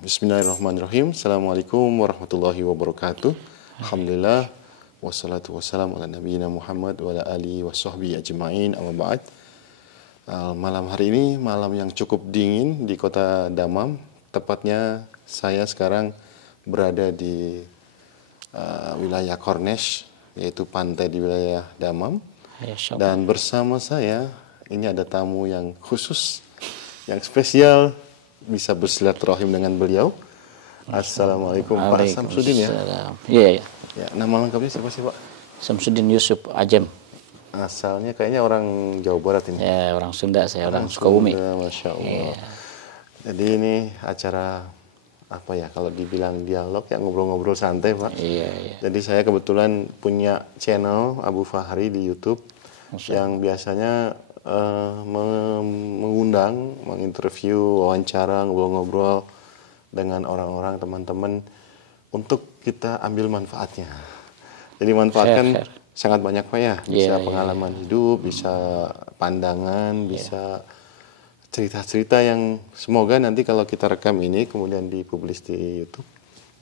Bismillahirrahmanirrahim. Assalamualaikum warahmatullahi wabarakatuh. Alhamdulillah wassalatu wassalamu ala nabiyina Muhammad wa ala alihi washabbihi ajma'in. Amma ba'd. Malam hari ini malam yang cukup dingin di kota Dammam. Tepatnya saya sekarang berada di wilayah Corniche, yaitu pantai di wilayah Dammam. Dan bersama saya ini ada tamu yang khusus, yang spesial, bisa bersilaturahim dengan beliau. Assalamualaikum Pak Samsudin ya. Iya. Ya, nama lengkapnya siapa sih Pak? Samsudin Yusuf Ajem. Asalnya kayaknya orang Jawa Barat ini. Ya, orang Sunda, saya orang Sukabumi. Masya Allah. Jadi ini acara apa ya, kalau dibilang dialog ya, ngobrol-ngobrol santai Pak. Iya. Jadi saya kebetulan punya channel Abu Fahri di YouTube yang biasanya mengundang, menginterview, wawancara, ngobrol-ngobrol dengan orang-orang, teman-teman, untuk kita ambil manfaatnya. Jadi manfaat kan sangat banyak Pak ya, bisa pengalaman hidup, bisa pandangan, bisa cerita-cerita yang semoga nanti kalau kita rekam ini kemudian dipublis di YouTube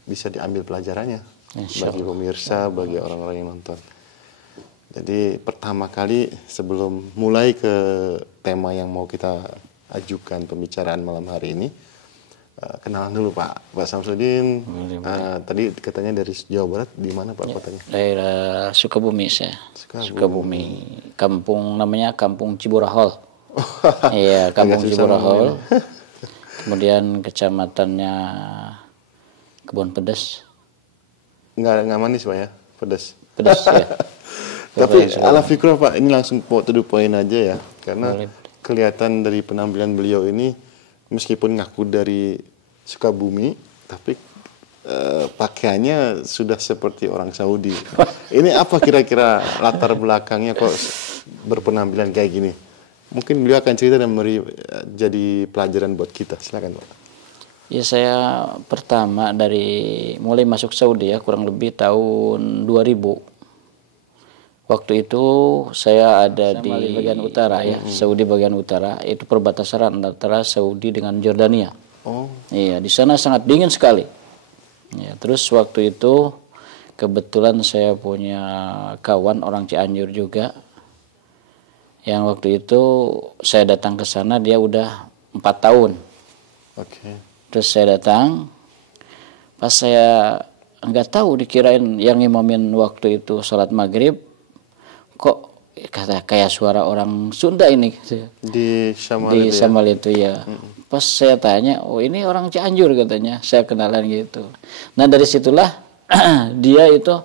bisa diambil pelajarannya bagi pemirsa, bagi orang-orang yang nonton. Jadi pertama kali sebelum mulai ke tema yang mau kita ajukan pembicaraan malam hari ini, kenalan dulu Pak Samsudin. Tadi katanya dari Jawa Barat, di mana Pak kotanya? Daerah Sukabumi saya. Sukabumi. Kampung namanya Kampung Ciburahol. Iya, Kampung Ciburahol. Kemudian kecamatannya Kebon Pedes. Nggak manis Pak ya, pedas. Pedes ya. Tapi ala fikrah Pak, ini langsung to the point aja ya, karena kelihatan dari penampilan beliau ini meskipun ngaku dari Sukabumi, tapi pakaiannya sudah seperti orang Saudi. Ini apa kira-kira latar belakangnya kok berpenampilan kayak gini? Mungkin beliau akan cerita dan jadi pelajaran buat kita. Silakan Pak. Ya, saya pertama dari mulai masuk Saudi ya, kurang lebih tahun 2000. Waktu itu saya ada di bagian utara ya, Saudi bagian utara, itu perbatasan antara Saudi dengan Jordania. Oh. Iya, di sana sangat dingin sekali. Ya, terus waktu itu kebetulan saya punya kawan orang Cianjur juga, yang waktu itu saya datang ke sana, dia udah 4 tahun. Oke. Terus saya datang, pas saya nggak tahu, dikirain yang imamin waktu itu sholat maghrib, kok kata kayak suara orang Sunda ini di Samal itu ya. Pas saya tanya, oh ini orang Cianjur katanya, saya kenalan gitu. Nah dari situlah dia itu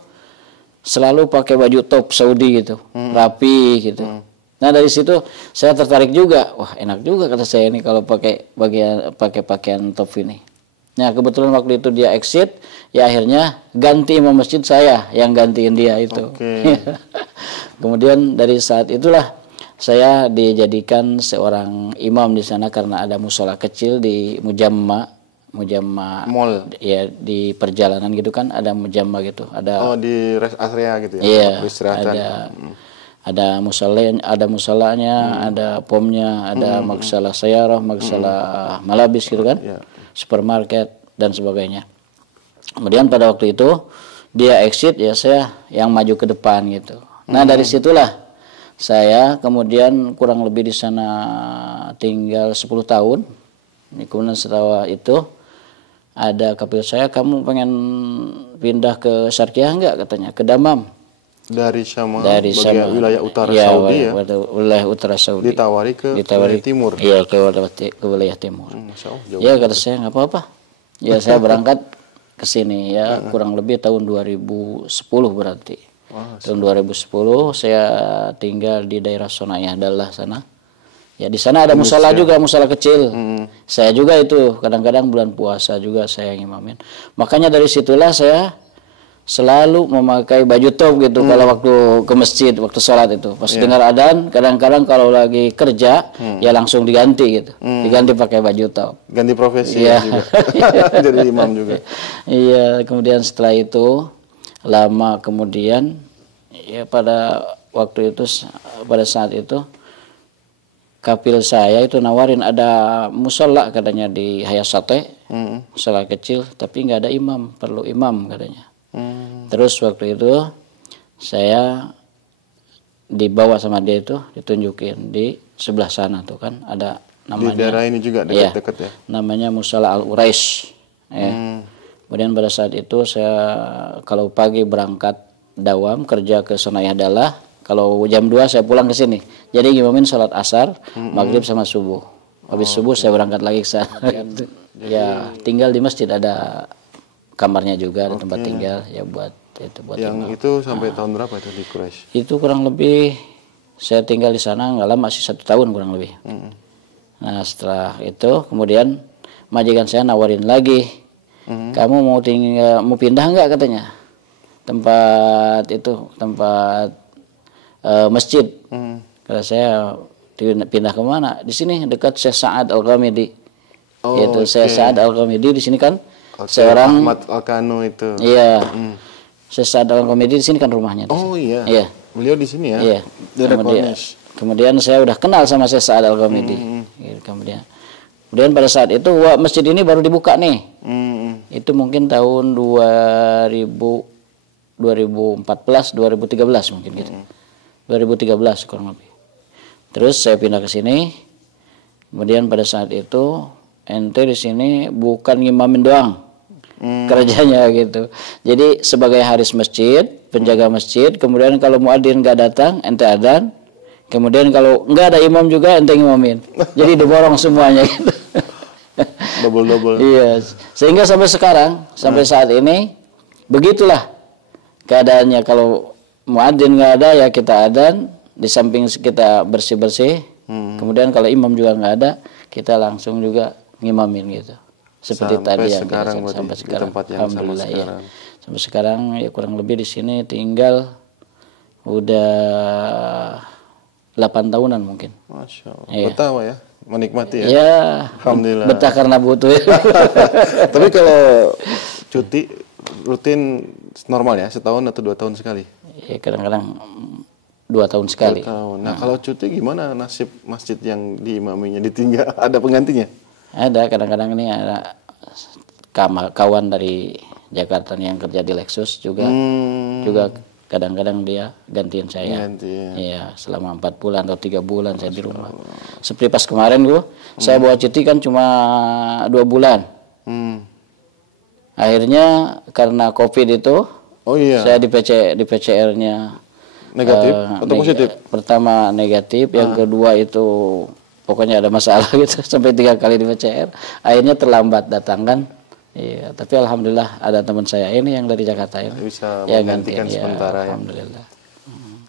selalu pakai baju top Saudi gitu, rapi gitu. Nah dari situ saya tertarik juga, wah enak juga kata saya ini kalau pakai pakaian top ini. Nah kebetulan waktu itu dia exit, ya akhirnya ganti imam masjid, saya yang gantiin dia itu. Okay. Kemudian dari saat itulah saya dijadikan seorang imam di sana karena ada musola kecil di Mujamma mall ya, di perjalanan gitu kan ada mujamma gitu, ada di rest area gitu ya. Iya, ada musolanya, ada pomnya, ada maksalah sayarah, maksalah malabis gitu kan. Supermarket dan sebagainya. Kemudian pada waktu itu dia exit, ya saya yang maju ke depan gitu. Nah dari situlah saya kemudian kurang lebih di sana tinggal 10 tahun. Kemudian setelah itu ada kapil saya, kamu pengen pindah ke Syarqiyah enggak katanya, ke Dammam. Dari Syam, wilayah utara Saudi ya. Wilayah utara Saudi. Ditawari ke wilayah timur. Iya, ke wilayah timur. Ya kata saya nggak apa-apa. Ya saya berangkat ke sini ya kurang lebih tahun 2010 berarti. Tahun 2010 saya tinggal di daerah Sonayah Dalah sana. Ya di sana ada musola juga, musola kecil. Saya juga itu kadang-kadang bulan puasa juga saya ngimamin. Makanya dari situlah saya selalu memakai baju top gitu kalau waktu ke masjid, waktu sholat itu. Pas dengar adzan, kadang-kadang kalau lagi kerja ya langsung diganti gitu. Diganti pakai baju top. Ganti profesi ya juga. Jadi imam juga. Iya, kemudian setelah itu lama kemudian ya pada waktu itu, pada saat itu kapil saya itu nawarin ada musola katanya di Hayasate. Salat kecil, tapi nggak ada imam, perlu imam katanya. Terus waktu itu saya dibawa sama dia itu, ditunjukin di sebelah sana tuh kan ada namanya. Di daerah ini juga dekat-dekat ya. Namanya Musala Al Urais. Kemudian pada saat itu saya kalau pagi berangkat dawam kerja ke Sonayah Dalah, kalau jam 2 saya pulang ke sini. Jadi ngimamin salat asar, maghrib sama subuh. Habis subuh saya berangkat lagi ke sana. Ya tinggal di masjid, ada kamarnya juga, ada tempat tinggal ya buat buat yang imam. Itu sampai tahun berapa itu di Quraisy? Itu kurang lebih saya tinggal di sana nggak lama, masih 1 tahun kurang lebih. Nah setelah itu kemudian majikan saya nawarin lagi, kamu mau pindah nggak katanya, tempat masjid. Kata saya, pindah kemana? Di sini dekat Syekh Sa'ad Al-Ghamidi. Yaitu Syekh Sa'ad Al-Ghamidi di sini kan seorang Ahmad Al-Kanu itu. Iya. Syekh Sa'ad Al-Ghamidi di sini kan rumahnya. Iya. Iya. Beliau di sini ya. Iya. Kemudian saya udah kenal sama Syekh Sa'ad Al-Ghamidi. Kemudian pada saat itu masjid ini baru dibuka nih. Itu mungkin tahun 2014, 2013 mungkin gitu. 2013 kurang lebih. Terus saya pindah ke sini. Kemudian pada saat itu ente di sini bukan ngimamin doang kerjanya gitu. Jadi sebagai haris masjid, penjaga masjid. Kemudian kalau muadzin nggak datang, ente adzan. Kemudian kalau nggak ada imam juga, ente ngimamin. Jadi diborong semuanya gitu. Double. Iya. Sehingga sampai sekarang, sampai saat ini begitulah keadaannya. Kalau muadzin nggak ada ya kita adzan, di samping kita bersih-bersih. Kemudian kalau imam juga nggak ada, kita langsung juga ngimamin gitu. Seperti sampai tadi yang sampai sekarang. Alhamdulillah ya. Sampai sekarang ya kurang lebih di sini tinggal udah 8 tahunan mungkin. Masya Allah. Ya. Betah ya, menikmati ya. Ya. Alhamdulillah. Betah karena butuh. Ya. Tapi kalau cuti rutin normal ya, setahun atau 2 tahun sekali? Ya kadang-kadang 2 tahun sekali. 2 tahun. Nah kalau cuti gimana nasib masjid yang diimaminya ditinggal? Ada penggantinya? Ada, kadang-kadang ini ada kawan dari Jakarta yang kerja di Lexus juga kadang-kadang dia gantiin saya. Iya, selama 4 bulan atau 3 bulan saya di rumah. Seperti pas kemarin saya bawa cuti kan cuma 2 bulan. Akhirnya karena COVID itu, saya di PCR-nya negatif atau positif? Pertama negatif, yang kedua itu pokoknya ada masalah gitu sampai 3 kali di PCR. Akhirnya terlambat datang kan. Iya, tapi alhamdulillah ada teman saya ini yang dari Jakarta ini bisa menggantikan sementara ya. Alhamdulillah.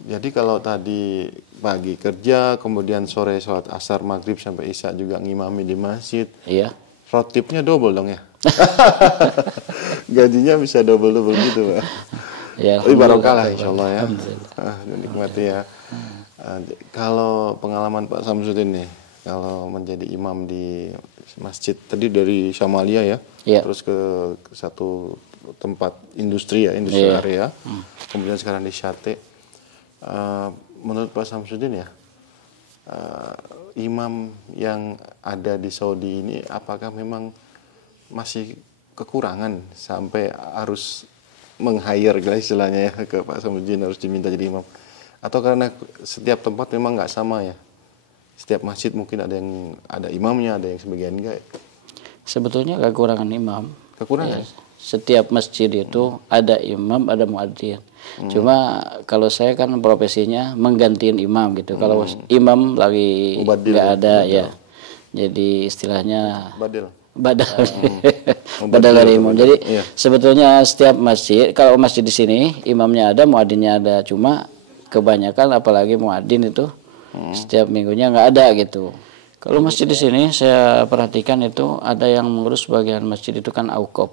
Jadi kalau tadi pagi kerja, kemudian sore sholat asar, maghrib sampai isya juga ngimami di masjid. Iya. Rotipnya double dong ya. Gajinya bisa double gitu, Pak. Ya, tapi barokah lah insyaallah ya. Nikmati ya. Kalau pengalaman Pak Samsudin nih, kalau menjadi imam di masjid tadi dari Syamalia ya, terus ke satu tempat industri area, kemudian sekarang di Syate. Menurut Pak Samsudin ya, imam yang ada di Saudi ini apakah memang masih kekurangan sampai harus meng-hire istilahnya ya ke Pak Samsudin harus diminta jadi imam, atau karena setiap tempat memang nggak sama ya? Setiap masjid mungkin ada yang ada imamnya, ada yang sebagian enggak. Sebetulnya kekurangan imam. Kekurangan. Ya, setiap masjid itu ada imam, ada muadzin. Cuma kalau saya kan profesinya menggantiin imam gitu. Kalau imam lagi nggak ada ya. Jadi istilahnya badal dari imam. Jadi sebetulnya setiap masjid, kalau masjid di sini imamnya ada, muadzinnya ada. Cuma kebanyakan apalagi muadzin itu setiap minggunya nggak ada gitu. Kalau masjid di sini saya perhatikan itu ada yang mengurus bagian masjid itu kan Auqaf.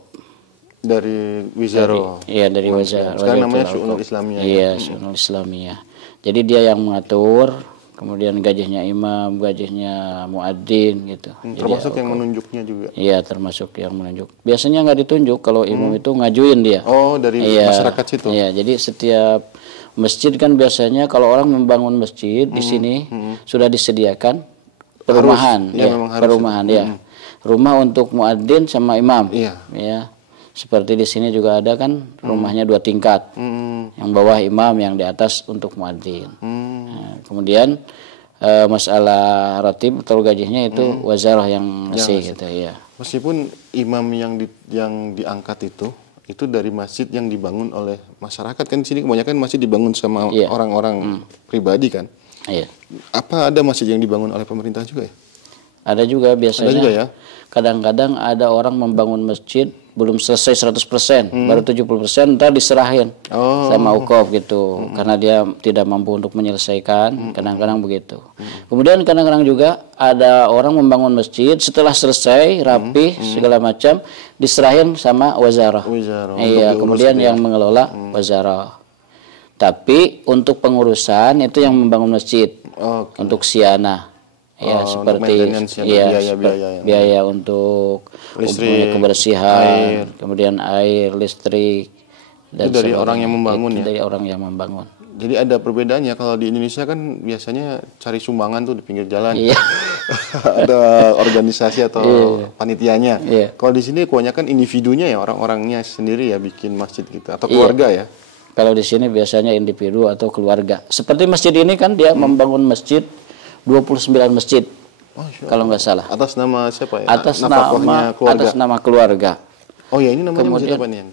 Dari Wizaro. Iya, dari Wizaro. Sekarang namanya Syu'unul Islamiyah. Iya, Syu'unul Islamiyah. Jadi dia yang mengatur, kemudian gajinya imam, gajinya muadzin gitu. Termasuk yang menunjuknya juga. Iya, termasuk yang menunjuk. Biasanya nggak ditunjuk, kalau imam itu ngajuin dia. Oh, dari masyarakat situ. Iya, jadi setiap masjid kan biasanya kalau orang membangun masjid di sini sudah disediakan perumahan, perumahan ya. rumah untuk muadzin sama imam. Iya. Ya. Seperti di sini juga ada kan rumahnya 2 tingkat. Yang bawah imam, yang di atas untuk muadzin. Nah, kemudian masalah ratib atau gajinya itu wazarah yang ngasih gitu ya. Meskipun imam yang diangkat itu dari masjid yang dibangun oleh masyarakat, kan di sini kebanyakan masjid dibangun sama orang-orang pribadi kan. Iya. Apa ada masjid yang dibangun oleh pemerintah juga ya? Ada juga biasanya. Ada juga ya. Kadang-kadang ada orang membangun masjid belum selesai 100%, baru 70% ntar diserahin sama Uqof gitu. Karena dia tidak mampu untuk menyelesaikan, kadang-kadang begitu. Kemudian kadang-kadang juga ada orang membangun masjid setelah selesai rapi segala macam diserahin sama wazarah. Iya, kemudian yang mengelola wazarah. Tapi untuk pengurusan itu yang membangun masjid. Untuk siana. Ya, seperti biaya untuk listrik, kebersihan, kemudian air, listrik, dan itu dari orang yang membangun ya. Dari orang yang membangun. Jadi ada perbedaannya, kalau di Indonesia kan biasanya cari sumbangan tuh di pinggir jalan. Iya. Ada organisasi atau panitianya. Kalau di sini kebanyakan individunya ya, orang-orangnya sendiri ya bikin masjid gitu atau keluarga ya. Kalau di sini biasanya individu atau keluarga. Seperti masjid ini kan dia membangun masjid 29 masjid, kalau nggak salah. Atas nama siapa ya? Atas nama keluarga. Oh ya, ini namanya masjid apa nih?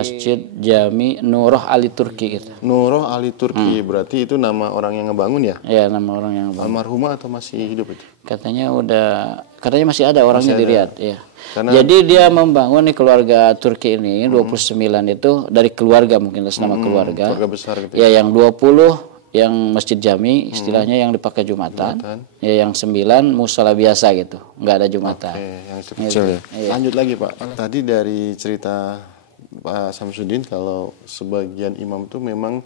Masjid Jami Nuroh Ali Turki gitu. Nuroh Ali Turki, berarti itu nama orang yang ngebangun ya? Iya, nama orang yang ngebangun. Almarhumah atau masih hidup itu? Katanya masih ada orangnya di Riyadh, ya. Jadi dia membangun nih keluarga Turki ini 29 itu dari keluarga, mungkin atas nama keluarga. Keluarga besar gitu ya. Yang 20 yang masjid jami istilahnya yang dipakai Jumatan. Ya yang 9 musola biasa gitu, nggak ada Jumatan. Yang kecil ya. Lanjut lagi Pak, tadi dari cerita Pak Samsudin kalau sebagian imam itu memang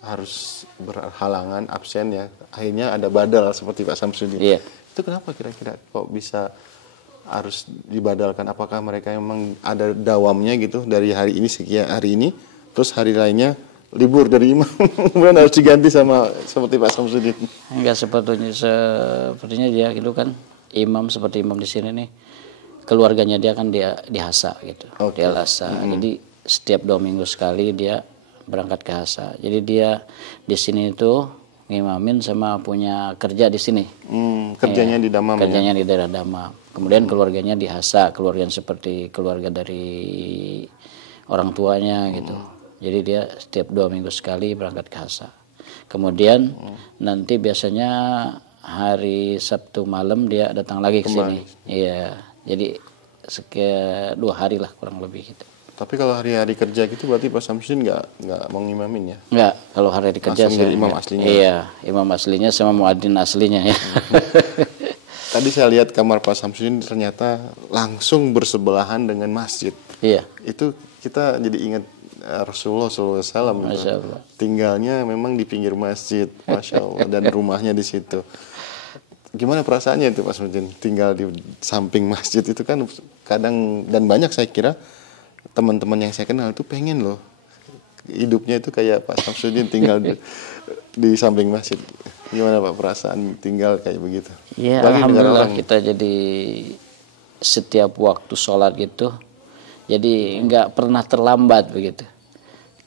harus berhalangan, absen ya, akhirnya ada badal seperti Pak Samsudin. Itu kenapa kira-kira kok bisa harus dibadalkan? Apakah mereka memang ada dawamnya gitu, dari hari ini sekian hari ini, terus hari lainnya libur dari imam, kemudian harus diganti sama seperti Pak Samsudin? Enggak, sepertinya dia gitu kan, imam seperti imam di sini nih, keluarganya dia kan dia dihasa gitu, dia lasa. Jadi setiap 2 minggu sekali dia berangkat ke Hasa. Jadi dia di sini itu ngimamin sama punya kerja di sini. Kerjanya di Damam. Kerjanya di daerah Damam. Kemudian keluarganya di Hasa, keluarga seperti keluarga dari orang tuanya gitu. Jadi dia setiap 2 minggu sekali berangkat ke Hasa. Kemudian nanti biasanya hari Sabtu malam dia datang lagi ke sini. Iya. Jadi 2 hari lah kurang lebih gitu. Tapi kalau hari-hari kerja gitu berarti Pak Samsudin nggak mau ngimamin ya? Nggak, kalau hari kerja saya imam aslinya. Iya, imam aslinya sama muadzin aslinya ya. Tadi saya lihat kamar Pak Samsudin ternyata langsung bersebelahan dengan masjid. Iya. Itu kita jadi ingat Rasulullah SAW. Tinggalnya memang di pinggir masjid, Masya Allah, dan rumahnya di situ. Gimana perasaannya itu Pak Samsudin tinggal di samping masjid? Itu kan kadang dan banyak saya kira teman-teman yang saya kenal itu pengen loh hidupnya itu kayak Pak Samsudin tinggal di samping masjid. Gimana Pak perasaan tinggal kayak begitu? Ya, alhamdulillah kita jadi setiap waktu sholat gitu, jadi nggak pernah terlambat begitu.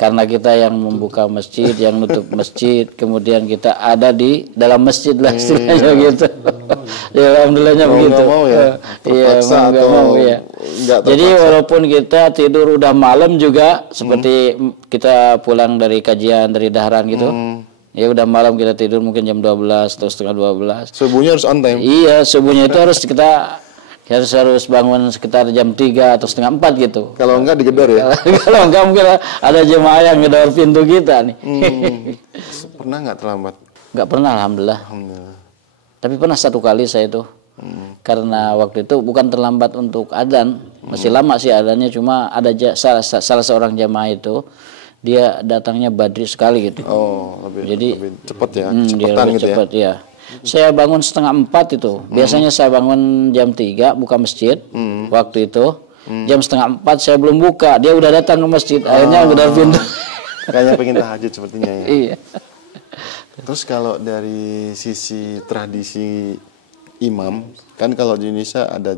Karena kita yang membuka masjid, yang nutup masjid, kemudian kita ada di dalam masjid lah istilahnya gitu. Ya alhamdulillahnya begitu. Mau ya, terpaksa atau mau ya. Jadi walaupun kita tidur udah malam juga, seperti kita pulang dari kajian dari Dahran gitu, ya udah malam kita tidur mungkin jam 12 atau setengah 12. Subuhnya harus on time. Iya, subuhnya itu harus kita harus bangun sekitar jam 3 atau setengah 4 gitu. Kalau enggak digedor ya? Kalau enggak mungkin ada jemaah yang ngedor pintu kita nih. Pernah nggak terlambat? Nggak pernah, alhamdulillah. Tapi pernah 1 kali saya itu. Karena waktu itu bukan terlambat untuk adzan, masih lama sih adzannya, cuma ada salah seorang jamaah itu dia datangnya badri sekali gitu. Lebih cepat ya, cepetan gitu cepat, ya. Saya bangun setengah 4 itu. Biasanya saya bangun jam 3 buka masjid. Waktu itu jam setengah 4 saya belum buka, dia udah datang ke masjid. Akhirnya gedor pintu. Kayaknya pengen tahajud sepertinya ya. Iya. Terus kalau dari sisi tradisi imam, kan kalau di Indonesia ada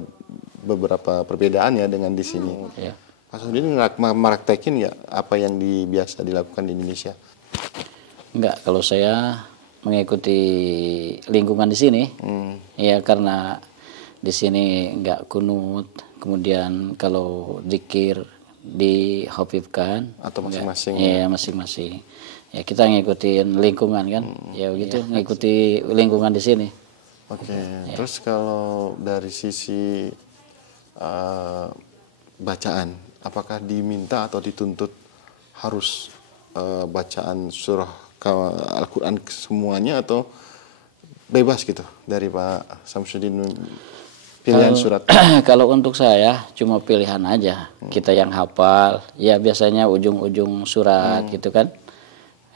beberapa perbedaan ya dengan di sini. Ya. Pak Samsudin meraktekin nggak apa yang biasa dilakukan di Indonesia? Enggak, kalau saya mengikuti lingkungan di sini, ya karena di sini enggak kunut, kemudian kalau zikir dihafifkan atau masing-masing. Ya, masing-masing. Ya kita ngikutin lingkungan kan, ya begitu, ngikuti lingkungan di sini. Oke. Terus kalau dari sisi bacaan, apakah diminta atau dituntut harus bacaan surah Al-Quran semuanya atau bebas gitu dari Pak Samsudin pilihan surat? Kalau untuk saya cuma pilihan aja. Kita yang hafal, ya biasanya ujung-ujung surat gitu kan.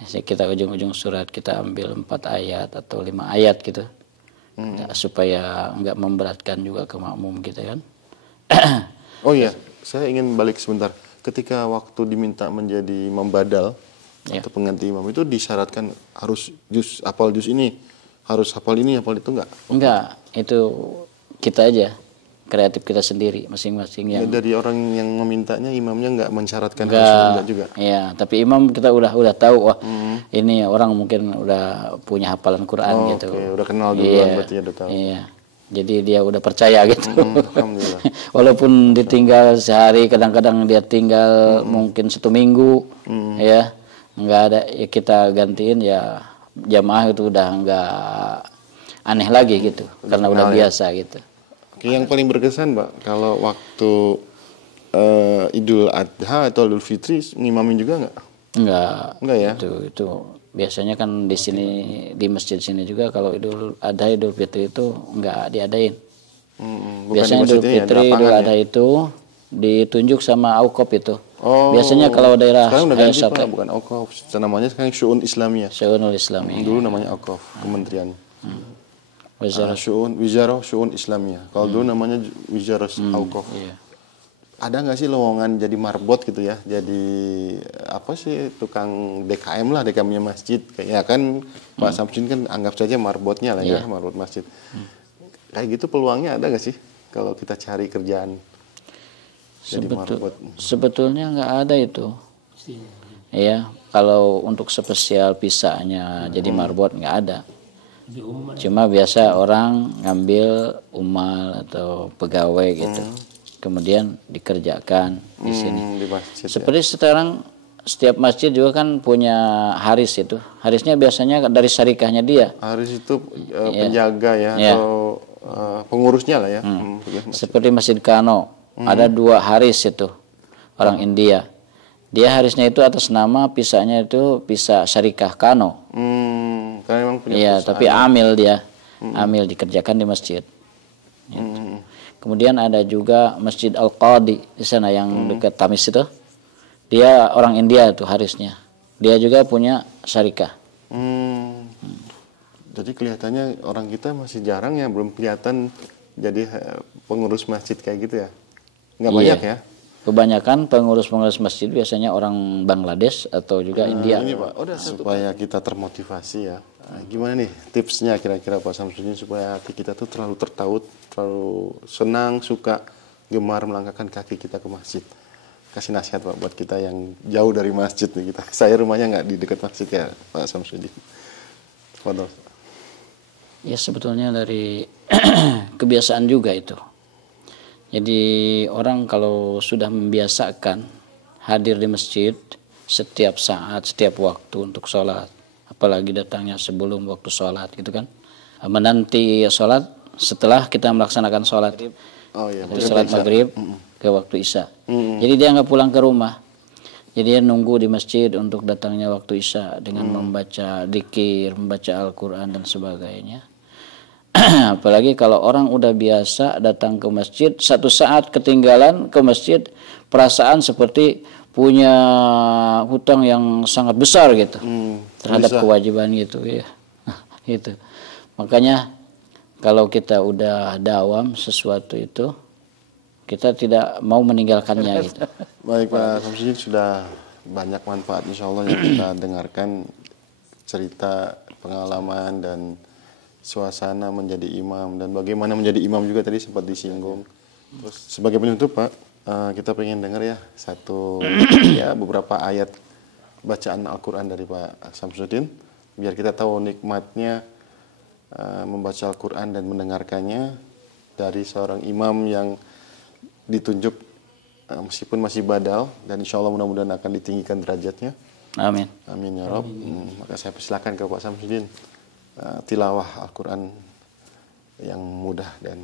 Kita ujung-ujung surat kita ambil 4 ayat atau 5 ayat gitu. Supaya nggak memberatkan juga ke makmum gitu kan. Oh iya, saya ingin balik sebentar. Ketika waktu diminta menjadi membadal atau pengganti imam itu disyaratkan harus hafal juz ini, harus hafal ini, hafal itu enggak? Enggak, itu kita aja, kreatif kita sendiri masing-masing yang. Ya, dari orang yang memintanya imamnya enggak mensyaratkan harus enggak juga. Iya, tapi imam kita udah tahu wah ini orang mungkin udah punya hafalan Quran gitu. Oke, udah kenal duluan berarti ya udah tahu. Iya. Jadi dia udah percaya gitu. Alhamdulillah. Walaupun ditinggal sehari, kadang-kadang dia tinggal mungkin 1 minggu, ya nggak ada, ya kita gantiin ya jamaah itu udah nggak aneh lagi gitu, karena udah biasa gitu. Oke, yang paling berkesan Mbak, kalau waktu Idul Adha atau Idul Fitri ngimamin juga nggak? Enggak ya? Itu biasanya kan di sini di masjid sini juga kalau Idul Adha Idul Fitri itu enggak diadain. Biasanya Idul Fitri Idul Adha itu ditunjuk sama Auqaf itu. Biasanya kalau daerah sekarang udah ganti Pak, bukan Auqaf, namanya sekarang Syu'un Islamiyah. Syu'unul Islamiyah. Dulu namanya Auqaf, kementerian. Wizarah Syu'un Islamiyah. Kalau dulu namanya Wizarah Auqaf. Iya. Ada nggak sih lowongan jadi marbot gitu ya, jadi apa sih tukang DKM lah, DKM-nya masjid kayak kan Pak Samsudin kan anggap saja marbotnya lah ya, marbot masjid. Kayak gitu peluangnya ada nggak sih kalau kita cari kerjaan jadi marbot? Sebetulnya nggak ada itu. Ya kalau untuk spesial pisahnya jadi marbot nggak ada. Cuma biasa orang ngambil umal atau pegawai gitu. Kemudian dikerjakan di sini. Di masjid, seperti sekarang setiap masjid juga kan punya haris itu. Harisnya biasanya dari syarikahnya dia. Haris itu penjaga ya atau pengurusnya lah ya. Seperti Masjid Kano ada 2 haris itu orang India. Dia harisnya itu atas nama pisahnya itu pisah syarikah Kano. Karena memang punya tapi amil dia, amil dikerjakan di masjid. Kemudian ada juga Masjid Al-Qadi di sana yang dekat Tamis itu. Dia orang India tuh harisnya. Dia juga punya syarikah. Jadi kelihatannya orang kita masih jarang ya, belum kelihatan jadi pengurus masjid kayak gitu ya. Nggak banyak ya. Kebanyakan pengurus-pengurus masjid biasanya orang Bangladesh atau juga India. Ini Pak, supaya kita termotivasi ya. Gimana nih tipsnya kira-kira Pak Samsudin supaya hati kita tuh terlalu tertaut, terlalu senang, suka, gemar melangkahkan kaki kita ke masjid. Kasih nasihat Pak buat kita yang jauh dari masjid nih kita. Saya rumahnya nggak di dekat masjid ya Pak Samsudin. Waduh. Ya sebetulnya dari kebiasaan juga itu. Jadi orang kalau sudah membiasakan hadir di masjid setiap saat, setiap waktu untuk sholat, apalagi datangnya sebelum waktu sholat gitu kan, menanti sholat setelah kita melaksanakan sholat, sholat maghrib ke waktu isya. Jadi dia nggak pulang ke rumah, jadi dia nunggu di masjid untuk datangnya waktu isya dengan membaca dzikir, membaca Al-Quran dan sebagainya. Apalagi kalau orang udah biasa datang ke masjid, satu saat ketinggalan ke masjid, perasaan seperti punya hutang yang sangat besar gitu terhadap kewajiban gitu ya. Gitu. Makanya kalau kita udah dawam sesuatu itu, kita tidak mau meninggalkannya gitu. Baik Pak Samsudin, sudah banyak manfaat insya Allah yang kita dengarkan, cerita pengalaman dan suasana menjadi imam dan bagaimana menjadi imam juga tadi sempat disinggung. Terus sebagai penutup Pak, kita pengen dengar ya satu beberapa ayat bacaan Al-Quran dari Pak Samsudin, biar kita tahu nikmatnya membaca Al-Quran dan mendengarkannya dari seorang imam yang ditunjuk meskipun masih badal, dan insya Allah mudah-mudahan akan ditinggikan derajatnya. Amin. Amin ya Rabb. Maka saya persilakan ke Pak Samsudin tilawah Al-Quran yang mudah dan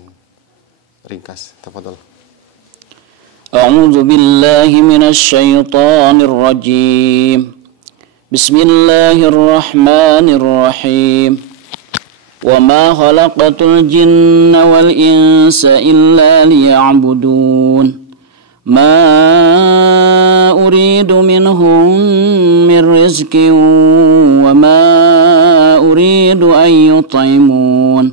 ringkas. Tafadhol. أعوذ بالله من الشيطان الرجيم بسم الله الرحمن الرحيم وما خلقت الجن والإنس إلا ليعبدون ما أريد منهم من رزق وما أريد أن يطعمون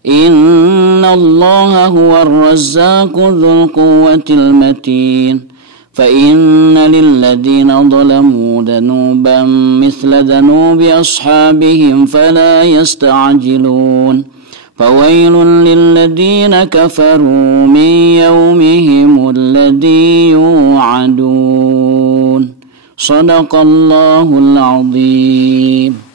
إن الله هو الرزاق ذو القوة المتين فإن للذين ظلموا ذنوبا مثل ذنوب أصحابهم فلا يستعجلون فويل للذين كفروا من يومهم الذي يوعدون صدق الله العظيم.